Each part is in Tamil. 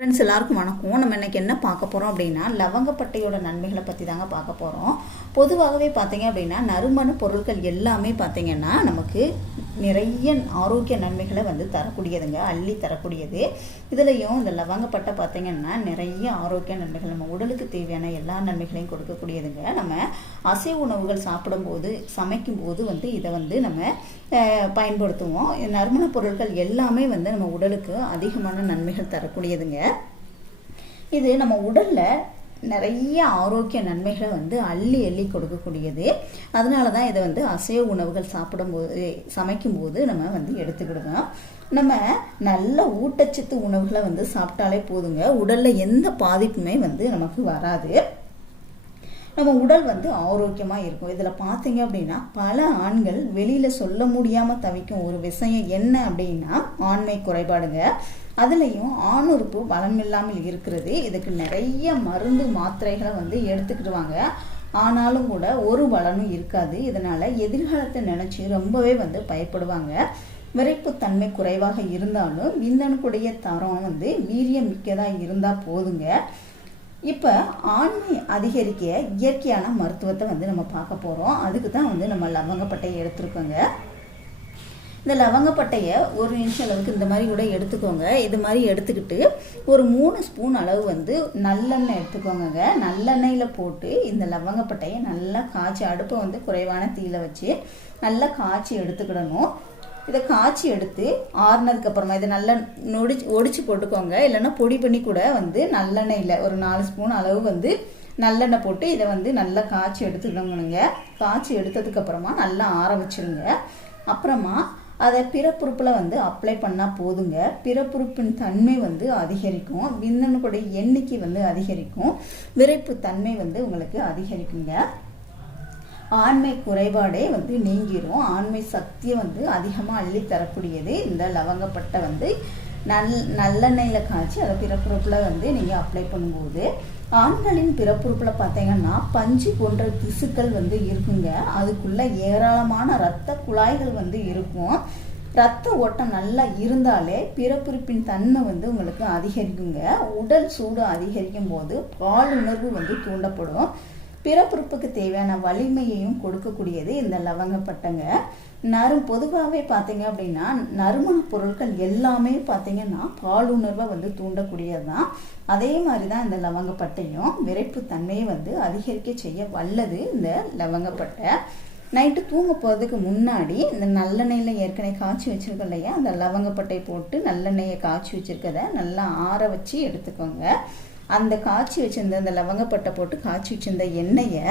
ஃப்ரெண்ட்ஸ் எல்லாருக்கும் வணக்கம். நம்ம இன்றைக்கி என்ன பார்க்க போகிறோம் அப்படின்னா லவங்கப்பட்டையோட நன்மைகளை பற்றி தாங்க பார்க்க போகிறோம் பொதுவாகவே பார்த்தீங்க அப்படின்னா நறுமண பொருட்கள் எல்லாமே பார்த்தீங்கன்னா நமக்கு நிறைய ஆரோக்கிய நன்மைகளை வந்து தரக்கூடியதுங்க அள்ளி தரக்கூடியது. இதுலேயும் இந்த லவங்கப்பட்டை பார்த்தீங்கன்னா நிறைய ஆரோக்கிய நன்மைகள் நம்ம உடலுக்கு தேவையான எல்லா நன்மைகளையும் கொடுக்கக்கூடியதுங்க. நம்ம அசைவ உணவுகள் சாப்பிடும்போது சமைக்கும்போது வந்து இதை வந்து நம்ம பயன்படுத்துவோம். நறுமண பொருட்கள் எல்லாமே வந்து நம்ம உடலுக்கு அதிகமான நன்மைகள் தரக்கூடியதுங்க. இது நம்ம உடல்ல நிறைய ஆரோக்கிய நன்மைகளை வந்து அள்ளி அள்ளி கொடுக்கக்கூடியது. அதனால தான் இதை வந்து அசைவ உணவுகள் சாப்பிடும்போது சமைக்கும்போது நம்ம வந்து எடுத்துக்கிடுவோம். நம்ம நல்ல ஊட்டச்சத்து உணவுகளை வந்து சாப்பிட்டாலே போதுங்க. உடலில் எந்த பாதிப்புமே வந்து நமக்கு வராது. நம்ம உடல் வந்து ஆரோக்கியமாக இருக்கும். இதில் பார்த்தீங்க அப்படின்னா பல ஆண்கள் வெளியில் சொல்ல முடியாமல் தவிக்கும் ஒரு விஷயம் என்ன அப்படின்னா ஆண்மை குறைபாடுங்க. அதுலேயும் ஆணுறுப்பு பலம் இல்லாமல் இருக்கிறது இதுக்கு நிறைய மருந்து மாத்திரைகளை வந்து எடுத்துக்கிடுவாங்க. ஆனாலும் கூட ஒரு பலனும் இருக்காது. இதனால் எதிர்காலத்தை நினச்சி ரொம்பவே வந்து பயப்படுவாங்க. விரைப்புத்தன்மை குறைவாக இருந்தாலும் விந்தணுக்குடைய தரம் வந்து வீரியம் மிக்கதாக இருந்தால் போதுங்க. இப்போ ஆண்மை அதிகரிக்க இயற்கையான மருத்துவத்தை வந்து நம்ம பார்க்க போகிறோம் அதுக்கு தான் வந்து நம்ம லவங்கப்பட்டையை எடுத்துருக்கோங்க. இந்த லவங்கப்பட்டையை ஒரு நிமிஷம் அளவுக்கு இந்த மாதிரி கூட எடுத்துக்கோங்க. இது மாதிரி எடுத்துக்கிட்டு ஒரு மூணு ஸ்பூன் அளவு வந்து நல்லெண்ணெய் எடுத்துக்கோங்க நல்லெண்ணெயில் போட்டு இந்த லவங்கப்பட்டையை நல்லா காய்ச்சி அடுப்பை வந்து குறைவான தீயில வச்சு நல்லா காய்ச்சி எடுத்துக்கிடணும். இதை காய்ச்சி எடுத்து ஆறுனதுக்கு அப்புறமா இதை நல்லா நொடிச்சு ஒடிச்சு போட்டுக்கோங்க. இல்லைன்னா பொடி பண்ணி கூட வந்து நல்லெண்ணெயில் ஒரு நாலு ஸ்பூன் அளவு வந்து நல்லெண்ணெய் போட்டு இதை வந்து நல்லா காய்ச்சி எடுத்துக்கணுங்க. காய்ச்சி எடுத்ததுக்கு அப்புறமா நல்லா ஆற அப்புறமா அதை பிறப்புறுப்பில் வந்து அப்ளை பண்ணால் போதுங்க. பிறப்புறுப்பின் தன்மை வந்து அதிகரிக்கும். விந்தணுக்குடைய எண்ணிக்கை வந்து அதிகரிக்கும். விரைப்பு தன்மை வந்து உங்களுக்கு அதிகரிக்குங்க. ஆண்மை குறைபாடே வந்து நீங்கிரும். ஆண்மை சக்தியை வந்து அதிகமாக அள்ளி தரக்கூடியது. இந்த லவங்கப்பட்டை வந்து நல் நல்லெண்ணெயில் காய்ச்சி அதை பிறப்புறுப்பில் வந்து நீங்கள் அப்ளை பண்ணும்போது ஆண்களின் பிறப்புறுப்பில் பார்த்தீங்கன்னா பஞ்சு போன்ற திசுக்கள் வந்து இருக்குங்க. அதுக்குள்ளே ஏராளமான இரத்த குழாய்கள் வந்து இருக்கும். ரத்த ஓட்டம் நல்லா இருந்தாலே பிறப்புறுப்பின் தன்மை வந்து உங்களுக்கு அதிகரிக்குங்க. உடல் சூடு அதிகரிக்கும் போது பால் உணர்வு வந்து தூண்டப்படும். பிறப்புறுப்புக்கு தேவையான வலிமையையும் கொடுக்கக்கூடியது இந்த லவங்கப்பட்டைங்க நறும் பொதுவாகவே பார்த்தீங்க அப்படின்னா நறுமண பொருட்கள் எல்லாமே பார்த்தீங்கன்னா பாலுணர்வை வந்து தூண்டக்கூடியது தான் அதே மாதிரி தான் இந்த லவங்கப்பட்டையும் விரைப்பு தன்மையை வந்து அதிகரிக்க செய்ய வல்லது இந்த லவங்கப்பட்டை நைட்டு தூங்க போகிறதுக்கு முன்னாடி இந்த நல்லெண்ணெயில் ஏற்கனவே காய்ச்சி வச்சுருக்கோம் இல்லையா? அந்த லவங்கப்பட்டை போட்டு நல்லெண்ணெயை காய்ச்சி வச்சிருக்கத நல்லா ஆற வச்சு எடுத்துக்கோங்க. அந்த காய்ச்சி வச்சிருந்த அந்த லவங்கப்பட்டை போட்டு காய்ச்சி வச்சிருந்த எண்ணெயை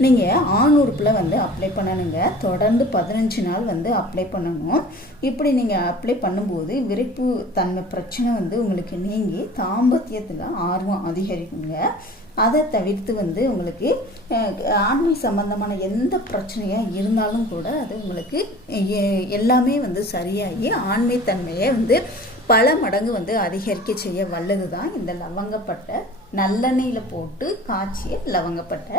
நீங்கள் ஆணுறுப்பில் வந்து அப்ளை பண்ணணுங்க. தொடர்ந்து பதினஞ்சு நாள் வந்து அப்ளை பண்ணணும். இப்படி நீங்கள் அப்ளை பண்ணும்போது விரைப்பு தன்மை பிரச்சனை வந்து உங்களுக்கு நீங்கி தாம்பத்தியத்தில் ஆர்வம் அதிகரிக்குங்க. அதை தவிர்த்து வந்து உங்களுக்கு ஆண்மை சம்பந்தமான எந்த பிரச்சனையாக இருந்தாலும் கூட அது உங்களுக்கு எ- எல்லாமே வந்து சரியாகி ஆண்மை தன்மையை வந்து பல மடங்கு வந்து அதிகரிக்க செய்ய வல்லது தான் இந்த லவங்கப்பட்டை நல்லெண்ணெயில் போட்டு காய்ச்சிய லவங்கப்பட்டை